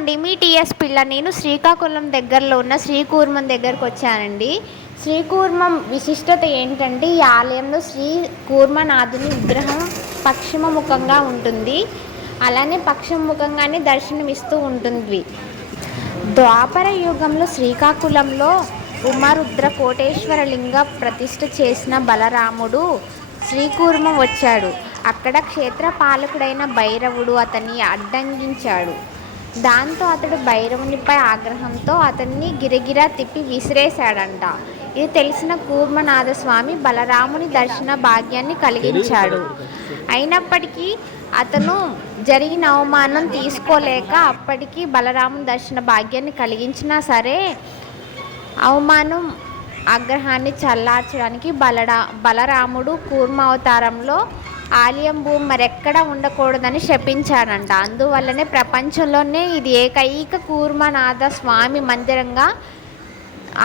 అండి, మీ టీఎస్ పిల్ల. నేను శ్రీకాకుళం దగ్గరలో ఉన్న శ్రీకూర్మం దగ్గరకు వచ్చానండి. శ్రీకూర్మం విశిష్టత ఏంటంటే, ఈ ఆలయంలో శ్రీ కూర్మనాథుని విగ్రహం పశ్చిమ ముఖంగా ఉంటుంది. అలానే పశ్చిమ ముఖంగానే దర్శనమిస్తూ ఉంటుంది. ద్వాపర యుగంలో శ్రీకాకుళంలో ఉమారుద్ర కోటేశ్వర లింగ ప్రతిష్ఠ చేసిన బలరాముడు శ్రీకూర్మం వచ్చాడు. అక్కడ క్షేత్ర పాలకుడైన భైరవుడు అతన్ని అడ్డగించాడు. దాంతో అతడు భైరవునిపై ఆగ్రహంతో అతన్ని గిరగిరా తిప్పి విసిరేశాడంట. ఇది తెలిసిన కూర్మనాథస్వామి బలరాముని దర్శన భాగ్యాన్ని కలిగించాడు. అయినప్పటికీ అతను జరిగిన అవమానం తీసుకోలేక అప్పటికి బలరాముని దర్శన భాగ్యాన్ని కలిగించినా సరే అవమానం ఆగ్రహాన్ని చల్లార్చడానికి బలరాముడు కూర్మావతారంలో ఆలయం భూమి మరెక్కడా ఉండకూడదని శపించాడంట. అందువల్లనే ప్రపంచంలోనే ఇది ఏకైక కూర్మనాథ స్వామి మందిరంగా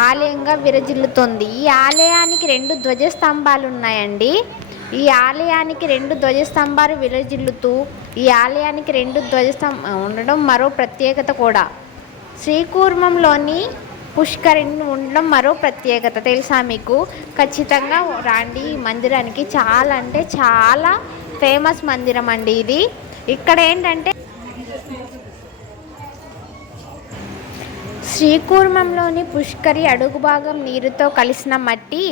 ఆలయంగా విరజిల్లుతోంది. ఈ ఆలయానికి 2 ధ్వజస్తంభాలు ఉన్నాయండి. ఈ ఆలయానికి 2 ధ్వజస్తంభాలు విరజిల్లుతూ ఈ ఆలయానికి 2 ధ్వజస్తంభాలు ఉండడం మరో ప్రత్యేకత కూడా. శ్రీకూర్మంలోని పుష్కరిణి ఉండడం మరో ప్రత్యేకత తెలుసా మీకు? ఖచ్చితంగా రాండి ఈ మందిరానికి. చాలా అంటే చాలా ఫేమస్ మందిరం అండి ఇది. ఇక్కడ ఏంటంటే శ్రీకూర్మంలోని పుష్కరి అడుగు భాగం నీరుతో కలిసిన మట్టి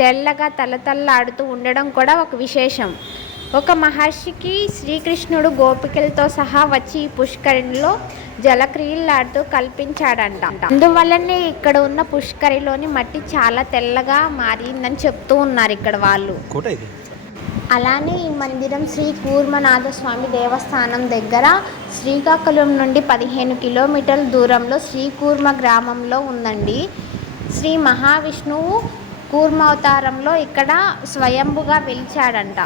తెల్లగా తలతల్లాడుతూ ఉండడం కూడా ఒక విశేషం. ఒక మహర్షికి శ్రీకృష్ణుడు గోపికలతో సహా వచ్చి ఈ పుష్కరిణిలో జలక్రియలాడుతూ కల్పించాడంట. అందువల్లనే ఇక్కడ ఉన్న పుష్కరిలోని మట్టి చాలా తెల్లగా మారిందని చెప్తూ ఉన్నారు ఇక్కడ వాళ్ళు. అలానే ఈ మందిరం శ్రీ కూర్మనాథ స్వామి దేవస్థానం దగ్గర శ్రీకాకుళం నుండి 15 కిలోమీటర్ల దూరంలో శ్రీకూర్మ గ్రామంలో ఉందండి. శ్రీ మహావిష్ణువు కూర్మావతారంలో ఇక్కడ స్వయంభుగా వెలిచాడంట.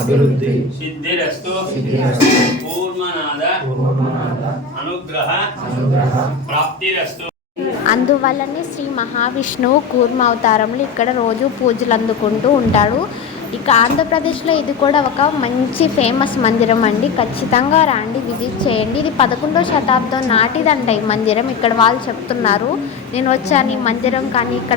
అభివృద్ధి సిద్ధిరస్తు కూర్మనాథ అనుగ్రహ ప్రాప్తిరస్తు. అందువల్లనే శ్రీ మహావిష్ణువు కూర్మ అవతారంలో ఇక్కడ రోజు పూజలు అందుకుంటూ ఉంటాడు. ఇక ఆంధ్రప్రదేశ్లో ఇది కూడా ఒక మంచి ఫేమస్ మందిరం అండి. ఖచ్చితంగా రండి, విజిట్ చేయండి. ఇది 11వ శతాబ్దం నాటిదంట ఈ మందిరం. ఇక్కడ వాళ్ళు చెప్తున్నారు. నేను వచ్చాను ఈ మందిరం కానీ ఇక్కడ